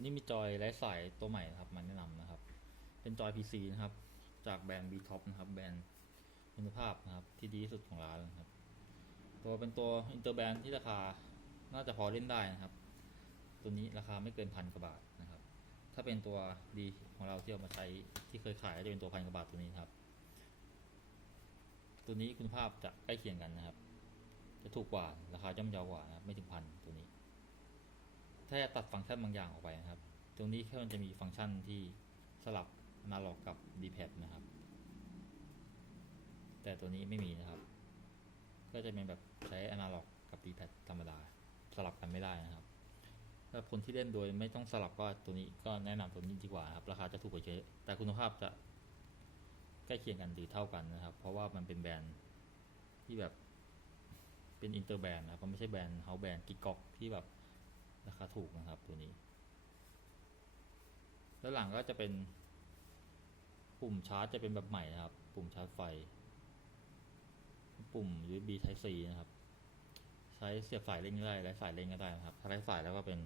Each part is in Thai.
วันนี้มีจอยไร้สายตัวใหม่นะครับมาแนะนำนะครับ เป็นจอย PC นะครับ จากแบรนด์ B Top นะครับ แบรนด์คุณภาพนะครับ ที่ดีที่สุดของร้านนะครับ ตัวเป็นตัวอินเตอร์แบรนด์ที่ราคาน่าจะพอเล่นได้นะครับ ตัวนี้ราคาไม่เกินพันกว่าบาทนะครับ ถ้าเป็นตัวดีของเราที่เอามาใช้ที่เคยขายก็จะเป็นตัวพันกว่าบาทตัวนี้ครับตัวนี้คุณภาพจะใกล้เคียงกันนะครับ จะถูกกว่าราคาย่อมเยาวกว่านะครับไม่ถึงพันตัว ถ้าจะตัดฟังก์ชันบางอย่างออกไปนะครับ ตรงนี้แค่มันจะมีฟังก์ชันที่สลับอนาล็อกกับ D-pad นะครับ แต่ตัวนี้ไม่มีนะครับ ก็จะเป็นแบบใช้อนาล็อกกับ D-pad ธรรมดาสลับกันไม่ได้นะครับ ถ้าคนที่เล่นโดยไม่ต้องสลับก็ตัวนี้ก็แนะนำตัวนี้ดีกว่าครับ ราคาจะถูกกว่าเยอะแต่คุณภาพจะใกล้เคียงกันหรือเท่ากันนะครับ เพราะว่ามันเป็นแบรนด์ที่แบบเป็นอินเตอร์แบรนด์นะครับมันไม่ใช่แบรนด์เฮาแบรนด์กิกกอกที่แบบ ราคาถูกนะครับตัวนี้ แล้วหลังก็จะเป็น ปุ่มชาร์จจะเป็นแบบใหม่นะครับ ปุ่มชาร์จไฟ ปุ่ม USB Type C นะครับ ใช้เสียบสายเล่นก็ได้และสายเล่นก็ได้นะครับ ถ้าไร้สายแล้วก็เป็น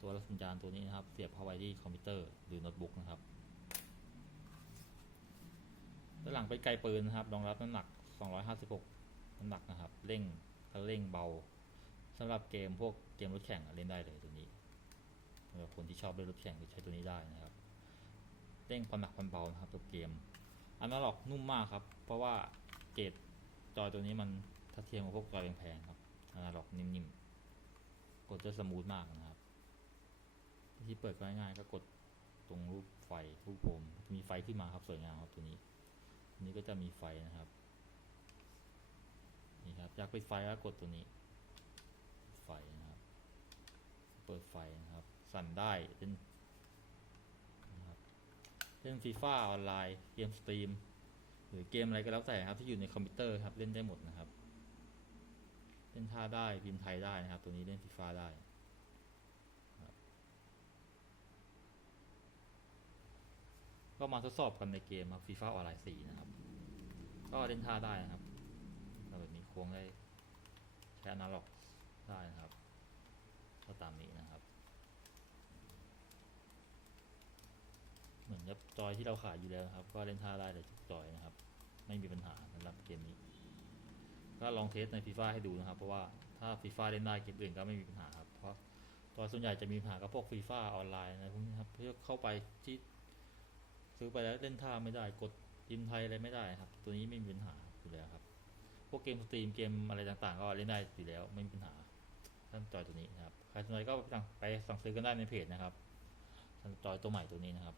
ตัวรับสัญญาณตัวนี้นะครับ เสียบเข้าไว้ที่คอมพิวเตอร์หรือโน้ตบุ๊กนะครับด้านหลังเป็นไกลปืนนะครับ รองรับน้ำหนัก 256 น้ำหนักนะครับ เร่งถ้าเร่งเบา สำหรับเกมพวกเกมรถแข่งเล่นได้เลยตัวนี้สำหรับคนที่ชอบเล่นรถแข่งก็ใช้ตัวนี้ได้นะครับเร่งความหนักความเบานะครับตัวเกมอนาล็อกนุ่มมากครับ เพราะว่าเกรดจอตัวนี้มันถ้าเทียมกับพวกจอแพงๆครับอนาล็อกนิ่มๆกดจะสมูทมากนะครับที่เปิดง่ายๆก็กดตรงรูปไฟรูปโฮมมีไฟขึ้นมาครับสวยงามครับตัวนี้ตัวนี้ก็จะมีไฟนะครับนี่ครับอยากปิดไฟก็กดตัวนี้ ไฟนะครับ เปิดไฟนะครับ สั่นได้เป็นนะครับเล่นฟีฟ่าออนไลน์เกมสตรีมหรือเกมอะไรก็แล้วแต่ครับที่อยู่ในคอมพิวเตอร์ครับเล่นได้หมดนะครับเล่นท่าได้พิมพ์ไทยได้นะครับ ตัวนี้เล่นฟีฟ่าได้ก็มาทดสอบกันในเกมครับฟีฟ่าออนไลน์4นะครับ ก็เล่นท่าได้นะครับแบบนี้โค้งได้ใช้อนาล็อก ได้นะครับ ก็ตามนี้นะครับ เหมือนกับจอยที่เราขายอยู่แล้วครับ ก็เล่นท่าได้เลยทุกจอยนะครับ ไม่มีปัญหาสำหรับเกมนี้ ก็ลองเทสในฟีฟ่าให้ดูนะครับ เพราะว่าถ้าฟีฟ่าเล่นได้เกมอื่นก็ไม่มีปัญหาครับ เพราะตัวส่วนใหญ่จะมีปัญหากับพวกฟีฟ่าออนไลน์อะพวกนี้ครับเพื่อเข้าไปที่ซื้อไปแล้วเล่นท่าไม่ได้กดอินไทยอะไรไม่ได้ครับ ตัวนี้ไม่มีปัญหาอยู่แล้วครับ พวกเกมสตรีมเกมอะไรต่างๆ ก็เล่นได้อยู่แล้วไม่มีปัญหา ท่านจอยตัวนี้นะครับใครสนใจก็ไปสั่งไปสั่งซื้อกันได้ในเพจนะครับท่านจอยตัวใหม่ตัวนี้นะครับ